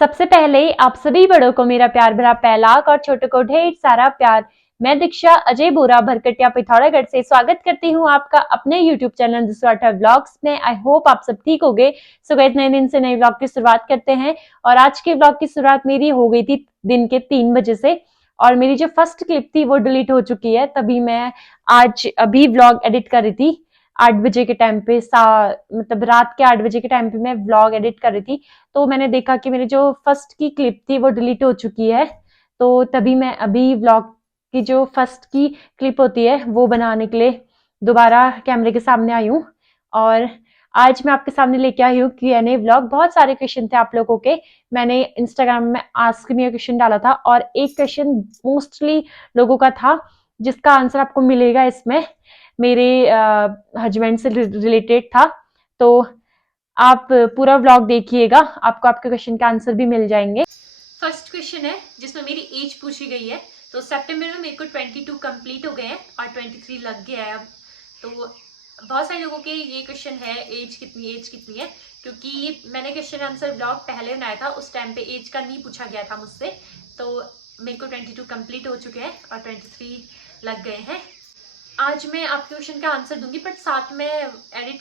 सबसे पहले आप सभी बड़ों को मेरा प्यार भरा पैलाक और छोटों को ढेर सारा प्यार। मैं दीक्षा अजय बोरा भरकटिया पिथौरागढ़ से स्वागत करती हूँ आपका अपने YouTube चैनल दिसवाटा व्लॉग्स में। आई होप आप सब ठीक होंगे। सो गाइस, नए दिन से नए व्लॉग की शुरुआत करते हैं और आज के व्लॉग की शुरुआत मेरी हो गई थी दिन के 3 बजे से और मेरी जो फर्स्ट क्लिप थी वो डिलीट हो चुकी है। तभी मैं आज अभी व्लॉग एडिट कर रही थी 8 बजे के टाइम पे, मतलब रात के 8 बजे के टाइम पे मैं व्लॉग एडिट कर रही थी। तो मैंने देखा कि मेरी जो फर्स्ट की क्लिप थी वो डिलीट हो चुकी है। तो तभी मैं अभी व्लॉग की जो फर्स्ट की क्लिप होती है वो बनाने के लिए दोबारा कैमरे के सामने आई हूँ। और आज मैं आपके सामने लेके आई हूँ Q&A व्लॉग। बहुत सारे क्वेश्चन थे आप लोगों के। मैंने इंस्टाग्राम में आस्क मी अ क्वेश्चन डाला था और एक क्वेश्चन मोस्टली लोगों का था जिसका आंसर आपको मिलेगा इसमें, मेरे हस्बैंड से रिलेटेड था। तो आप पूरा व्लॉग देखिएगा, आपको आपके क्वेश्चन का आंसर भी मिल जाएंगे। फर्स्ट क्वेश्चन है जिसमें मेरी एज पूछी गई है। तो सितंबर में मेरे को 22 कंप्लीट हो गए हैं और 23 लग गया है अब। तो बहुत सारे लोगों के ये क्वेश्चन है एज कितनी है, क्योंकि मैंने क्वेश्चन आंसर ब्लॉग पहले बनाया था, उस टाइम पे एज का नहीं पूछा गया था मुझसे। तो मेरे को 22 कंप्लीट हो चुके हैं और 23 लग गए हैं। आज मैं आपके क्वेश्चन का आंसर दूंगी, बट साथ में एडिट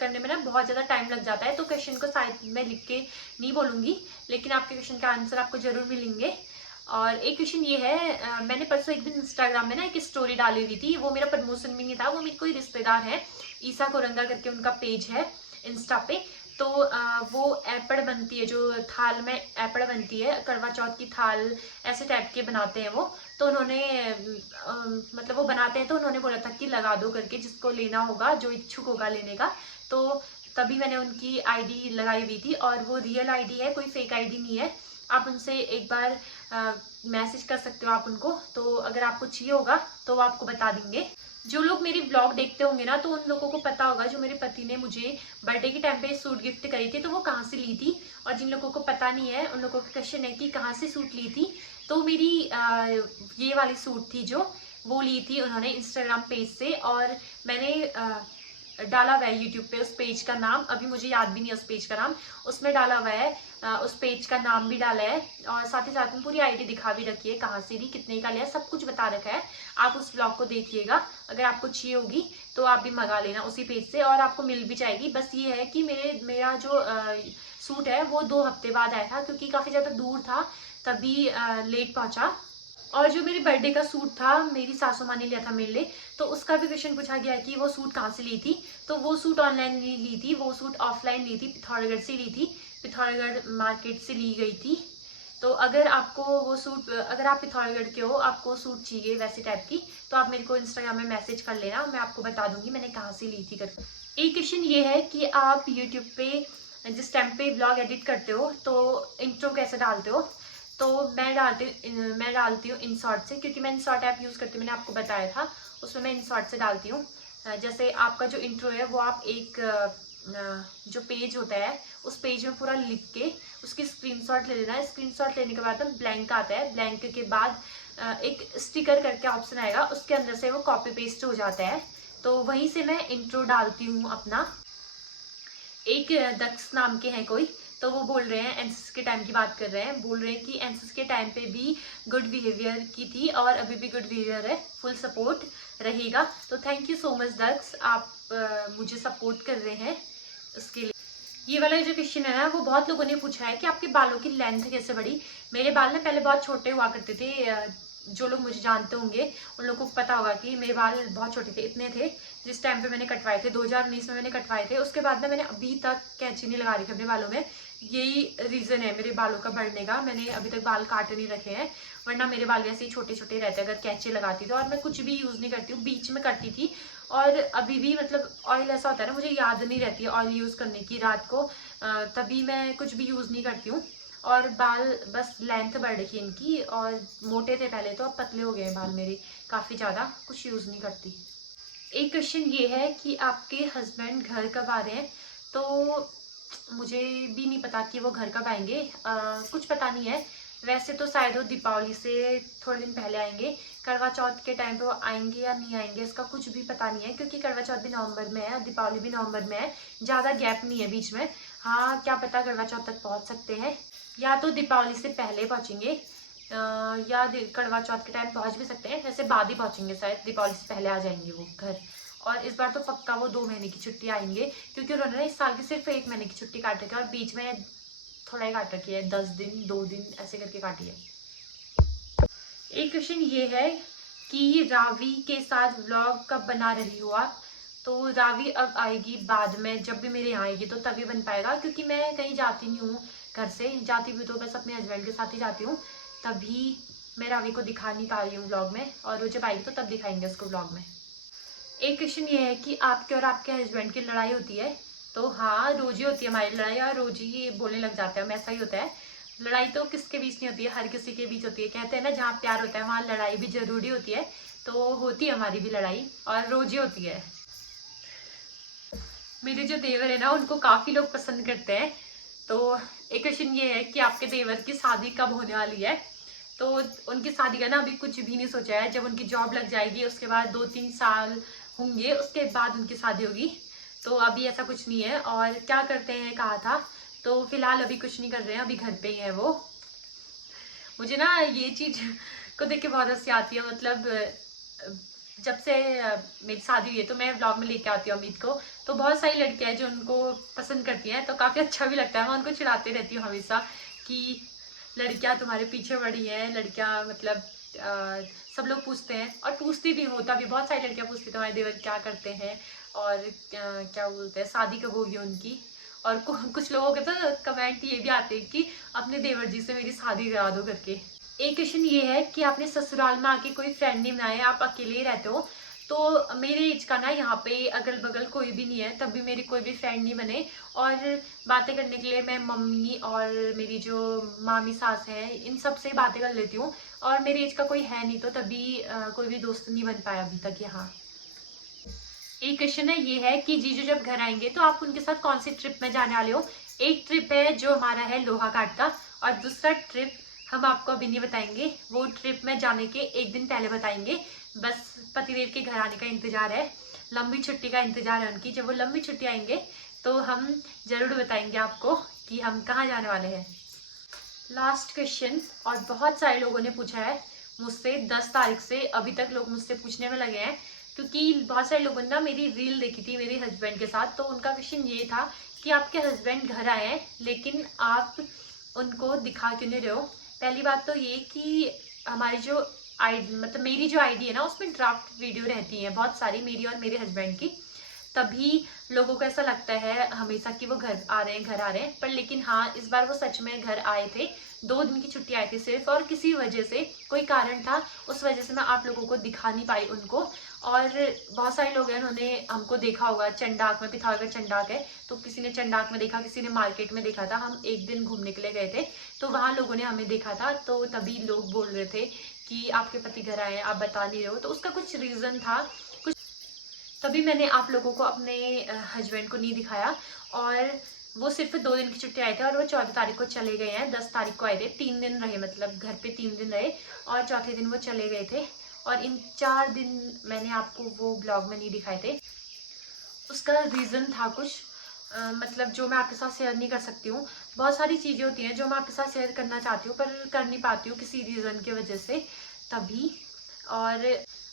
करने में ना बहुत ज़्यादा टाइम लग जाता है, तो क्वेश्चन को शायद मैं लिख के नहीं बोलूँगी, लेकिन आपके क्वेश्चन का आंसर आपको जरूर मिलेंगे। और एक क्वेश्चन ये है, मैंने परसों एक दिन इंस्टाग्राम में ना एक स्टोरी डाली हुई थी, वो मेरा प्रमोशन भी नहीं था, वो मेरे कोई रिश्तेदार है, ईसा कोरंगा करके उनका पेज है इंस्टा पे। तो वो एपड़ बनती है, जो थाल में एपड़ बनती है, करवा चौथ की थाल ऐसे टाइप के बनाते हैं वो। तो उन्होंने मतलब वो बनाते हैं, तो उन्होंने बोला था कि लगा दो करके, जिसको लेना होगा, जो इच्छुक होगा लेने का। तो तभी मैंने उनकी आईडी लगाई हुई थी और वो रियल आईडी है, कोई फेक आईडी नहीं है। आप उनसे एक बार मैसेज कर सकते हो आप उनको, तो अगर आपको चाहिए होगा तो वो आपको बता देंगे। जो लोग मेरी ब्लॉग देखते होंगे ना, तो उन लोगों को पता होगा जो मेरे पति ने मुझे बर्थडे के टाइम पे सूट गिफ्ट करी थी, तो वो कहाँ से ली थी। और जिन लोगों को पता नहीं है उन लोगों का क्वेश्चन है कि कहाँ से सूट ली थी, तो मेरी ये वाली सूट थी जो वो ली थी उन्होंने इंस्टाग्राम पेज से। और मैंने डाला हुआ है यूट्यूब पे उस पेज का नाम, अभी मुझे याद भी नहीं है उस पेज का नाम, उसमें डाला हुआ है, उस पेज का नाम भी डाला है और साथ ही साथ में पूरी आईडी दिखा भी रखी है, कहाँ से ली, कितने का लिया, सब कुछ बता रखा है। आप उस ब्लॉग को देखिएगा, अगर आपको चाहिए होगी तो आप भी मंगा लेना उसी पेज से और आपको मिल भी जाएगी। बस ये है कि मेरा जो सूट है वो 2 हफ्ते बाद आया था, क्योंकि काफ़ी ज़्यादा दूर था, तभी लेट पहुंचा। और जो मेरे बर्थडे का सूट था, मेरी सासू माँ ने लिया था मेरे लिए, तो उसका भी क्वेश्चन पूछा गया कि वो सूट कहाँ से ली थी। तो वो सूट ऑनलाइन नहीं ली थी, वो सूट ऑफलाइन ली थी, पिथौरागढ़ से ली थी, पिथौरागढ़ मार्केट से ली गई थी। तो अगर आपको वो सूट, अगर आप पिथौरागढ़ के हो, आपको सूट चाहिए वैसे टाइप की, तो आप मेरे को इंस्टाग्राम में मैसेज कर लेना, मैं आपको बता दूंगी मैंने कहाँ से ली थी करके। एक क्वेश्चन ये है कि आप यूट्यूब पे जिस टाइम पे ब्लॉग एडिट करते हो तो इंट्रो कैसे डालते हो। तो मैं डालती हूँ InShot से, क्योंकि मैं InShot ऐप यूज़ करती हूँ, मैंने आपको बताया था, उसमें मैं InShot से डालती हूँ। जैसे आपका जो इंट्रो है वो आप एक जो पेज होता है उस पेज में पूरा लिख के उसकी स्क्रीनशॉट ले लेना है। स्क्रीनशॉट लेने के बाद हम ब्लैंक आता है, ब्लैंक के बाद एक स्टिकर करके ऑप्शन आएगा, उसके अंदर से वो कॉपी पेस्ट हो जाता है। तो वहीं से मैं इंट्रो डालती हूँ अपना। एक दक्ष नाम के हैं कोई, तो वो बोल रहे हैं एनसीसी के टाइम की बात कर रहे हैं, बोल रहे हैं कि एनसीसी के टाइम पे भी गुड बिहेवियर की थी और अभी भी गुड बिहेवियर है, फुल सपोर्ट रहेगा। तो थैंक यू सो मच दक्ष, आप मुझे सपोर्ट कर रहे हैं उसके लिए। ये वाला जो क्वेश्चन है ना, वो बहुत लोगों ने पूछा है कि आपके बालों की लेंथ कैसे बढ़ी। मेरे बाल ना पहले बहुत छोटे हुआ करते थे, जो लोग मुझे जानते होंगे उन लोगों को पता होगा कि मेरे बाल बहुत छोटे थे, इतने थे जिस टाइम पे मैंने कटवाए थे, 2019 में मैंने कटवाए थे। उसके बाद ना मैंने अभी तक कैंची नहीं लगा रही थी अपने बालों में। यही रीज़न है मेरे बालों का बढ़ने का, मैंने अभी तक बाल काट नहीं रखे हैं, वरना मेरे बाल वैसे ही छोटे छोटे रहते अगर कैंची लगाती तो। और मैं कुछ भी यूज़ नहीं करती हूँ, बीच में करती थी और अभी भी, मतलब ऑयल ऐसा होता है ना, मुझे याद नहीं रहती है ऑयल यूज़ करने की रात को, तभी मैं कुछ भी यूज़ नहीं करती हूँ। और बाल बस लेंथ बढ़ रही है इनकी, और मोटे थे पहले तो अब पतले हो गए हैं बाल मेरे काफ़ी ज़्यादा, कुछ यूज़ नहीं करती। एक क्वेश्चन ये है कि आपके हस्बैंड घर कब आ रहे हैं। तो मुझे भी नहीं पता कि वो घर कब आएंगे, कुछ पता नहीं है। वैसे तो शायद वो दीपावली से थोड़े दिन पहले आएंगे, करवा चौथ के टाइम पे वो आएंगे या नहीं आएंगे इसका कुछ भी पता नहीं है, क्योंकि करवा चौथ भी नवंबर में है और दीपावली भी नवंबर में है, ज़्यादा गैप नहीं है बीच में। हाँ, क्या पता करवा चौथ तक पहुंच सकते हैं, या तो दीपावली से पहले पहुंचेंगे, या करवा चौथ के टाइम पहुंच भी सकते हैं। वैसे बाद ही पहुंचेंगे, शायद दीपावली से पहले आ जाएंगे वो घर। और इस बार तो पक्का वो 2 महीने की छुट्टी आएंगे, क्योंकि उन्होंने ना इस साल की सिर्फ 1 महीने की छुट्टी काट रखी है, और बीच में थोड़ा ही काट रखी है, 10 दिन 2 दिन ऐसे करके काटी है। एक क्वेश्चन ये है कि रावी के साथ व्लॉग कब बना रही हो आप? तो रावी अब आएगी बाद में, जब भी मेरे यहाँ आएगी तो तभी बन पाएगा, क्योंकि मैं कहीं जाती नहीं हूँ घर से, जाती भी तो बस अपने हस्बैंड के साथ ही जाती हूँ, तभी मैं रावी को दिखा नहीं पा रही हूँ व्लॉग में, और वो जब आएगी तो तब दिखाएंगे उसको व्लॉग में। एक क्वेश्चन ये है कि आपके और आपके हस्बैंड की लड़ाई होती है? तो हाँ, रोज ही होती है हमारी लड़ाई, और रोज ही बोलने लग जाते हैं हम, ऐसा ही होता है। लड़ाई तो किसके बीच नहीं होती है, हर किसी के बीच होती है। कहते हैं ना, जहाँ प्यार होता है वहाँ लड़ाई भी जरूरी होती है, तो होती है हमारी भी लड़ाई, और रोज ही होती है। मेरे जो देवर है ना, उनको काफी लोग पसंद करते हैं। तो एक क्वेश्चन ये है कि आपके देवर की शादी कब होने वाली है? तो उनकी शादी का ना अभी कुछ भी नहीं सोचा है। जब उनकी जॉब लग जाएगी उसके बाद 2-3 साल होंगे, उसके बाद उनकी शादी होगी। तो अभी ऐसा कुछ नहीं है। और क्या करते हैं कहा था, तो फिलहाल अभी कुछ नहीं कर रहे हैं, अभी घर पे ही है वो। मुझे ना ये चीज को देख के बहुत हंसी आती है। मतलब जब से मेरी शादी हुई है तो मैं व्लॉग में लेके आती हूँ अमित को, तो बहुत सारी लड़कियां हैं जो उनको पसंद करती हैं, तो काफी अच्छा भी लगता है। मैं उनको चिढ़ाते रहती हूँ हमेशा कि लड़कियां तुम्हारे पीछे पड़ी हैं, लड़कियां मतलब सब लोग पूछते हैं, और पूछती भी होता भी, बहुत सारी लड़कियां पूछती तुम्हारे देवर क्या करते हैं, और क्या बोलते हैं, शादी कब होगी उनकी। और कुछ लोगों के तो कमेंट ये भी आते हैं कि अपने देवर जी से मेरी शादी करा दो करके। एक क्वेश्चन ये है कि आपने ससुराल में आके कोई फ्रेंड नहीं बनाया, आप अकेले ही रहते हो? तो मेरे एज का ना यहाँ पे अगल बगल कोई भी नहीं है, तब भी मेरे कोई भी फ्रेंड नहीं बने। और बातें करने के लिए मैं मम्मी और मेरी जो मामी सास है, इन सब से बातें कर लेती हूँ। और मेरे एज का कोई है नहीं, तो तभी कोई भी दोस्त नहीं बन पाया अभी तक यहाँ। एक क्वेश्चन है ये है कि जीजू जब घर आएंगे तो आप उनके साथ कौन सी ट्रिप में जाने वाले हो? एक ट्रिप है जो हमारा है लोहा घाट का, और दूसरा ट्रिप हम आपको अभी नहीं बताएंगे, वो ट्रिप में जाने के एक दिन पहले बताएंगे। बस पतिदेव के घर आने का इंतजार है, लंबी छुट्टी का इंतजार है उनकी। जब वो लंबी छुट्टी आएंगे तो हम जरूर बताएंगे आपको कि हम कहाँ जाने वाले हैं। लास्ट क्वेश्चन, और बहुत सारे लोगों ने पूछा है मुझसे, 10 तारीख से अभी तक लोग मुझसे पूछने में लगे हैं, क्योंकि बहुत सारे लोगों ने ना मेरी रील देखी थी मेरे हस्बैंड के साथ। तो उनका क्वेश्चन ये था कि आपके हस्बैंड घर आए हैं लेकिन आप उनको दिखा क्यों नहीं रहे हो? पहली बात तो ये कि हमारी जो मतलब मेरी जो आईडी है ना, उसमें ड्राफ्ट वीडियो रहती है बहुत सारी, मेरी और मेरे हस्बैंड की, तभी लोगों को ऐसा लगता है हमेशा कि वो घर आ रहे हैं घर आ रहे हैं। पर लेकिन हाँ, इस बार वो सच में घर आए थे, 2 दिन की छुट्टी आई थी सिर्फ, और किसी वजह से कोई कारण था, उस वजह से मैं आप लोगों को दिखा नहीं पाई उनको। और बहुत सारे लोग हैं, उन्होंने हमको देखा होगा चंडाक में, पिथौरागढ़ चंडाक है, तो किसी ने चंडाक में देखा, किसी ने मार्केट में देखा था। हम एक दिन घूमने के लिए गए थे, तो वहाँ लोगों ने हमें देखा था, तो तभी लोग बोल रहे थे कि आपके पति घर आए, आप बता नहीं रहे हो। तो उसका कुछ रीजन था, तभी मैंने आप लोगों को अपने हस्बैंड को नहीं दिखाया। और वो सिर्फ 2 दिन की छुट्टी आए थे, और वो 14 तारीख को चले गए हैं। 10 तारीख को आए थे, 3 दिन रहे, मतलब घर पे 3 दिन रहे, और चौथे दिन वो चले गए थे। और इन 4 दिन मैंने आपको वो ब्लॉग में नहीं दिखाए थे। उसका रीज़न था कुछ मतलब जो मैं आपके साथ शेयर नहीं कर सकती हूँ। बहुत सारी चीज़ें होती हैं जो मैं आपके साथ शेयर करना चाहती हूँ, पर कर नहीं पाती हूँ किसी रीज़न की वजह से, तभी। और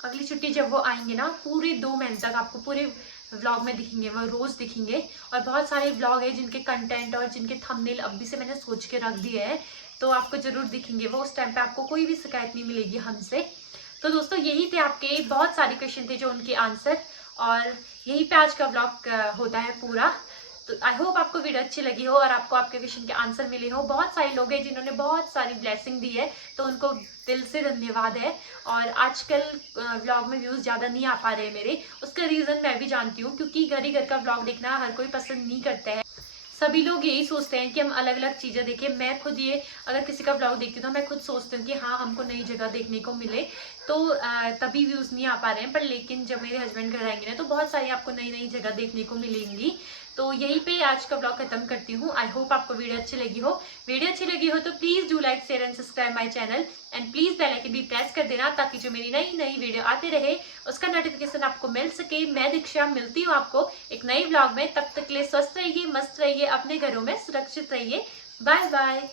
अगली छुट्टी जब वो आएंगे ना, पूरे 2 महीने तक आपको पूरे व्लॉग में दिखेंगे, वो रोज़ दिखेंगे। और बहुत सारे व्लॉग है जिनके कंटेंट और जिनके थंबनेल अभी से मैंने सोच के रख दिए हैं, तो आपको ज़रूर दिखेंगे वो। उस टाइम पे आपको कोई भी शिकायत नहीं मिलेगी हमसे। तो दोस्तों, यही थे आपके बहुत सारे क्वेश्चन थे जो उनके आंसर, और यही पे आज का व्लॉग होता है पूरा। तो आई होप आपको वीडियो अच्छी लगी हो और आपको आपके क्वेश्चन के आंसर मिले हो। बहुत सारे लोग हैं जिन्होंने बहुत सारी ब्लेसिंग दी है, तो उनको दिल से धन्यवाद है। और आजकल व्लॉग में व्यूज ज़्यादा नहीं आ पा रहे हैं मेरे, उसका रीज़न मैं भी जानती हूँ, क्योंकि घर ही घर का व्लॉग देखना हर कोई पसंद नहीं करता है। सभी लोग यही सोचते हैं कि हम अलग अलग चीज़ें देखें। मैं खुद ये अगर किसी का ब्लॉग देखती हूँ तो मैं खुद सोचती हूँ कि हाँ, हमको नई जगह देखने को मिले, तो तभी व्यूज़ नहीं आ पा रहे हैं। पर लेकिन जब मेरे हस्बैंड घर आएंगे ना, तो बहुत सारी आपको नई नई जगह देखने को मिलेंगी। तो यहीं पे आज का ब्लॉग खत्म करती हूँ। आई होप आपको वीडियो अच्छी लगी हो। वीडियो अच्छी लगी हो तो please do like, share and subscribe my channel and please bell icon भी प्रेस कर देना, ताकि जो मेरी नई नई वीडियो आते रहे उसका नोटिफिकेशन आपको मिल सके। मैं दीक्षा मिलती हूँ आपको एक नई ब्लॉग में। तब तक के लिए स्वस्थ रहिए, मस्त रहिए, अपने घरों में सुरक्षित रहिए। Bye bye.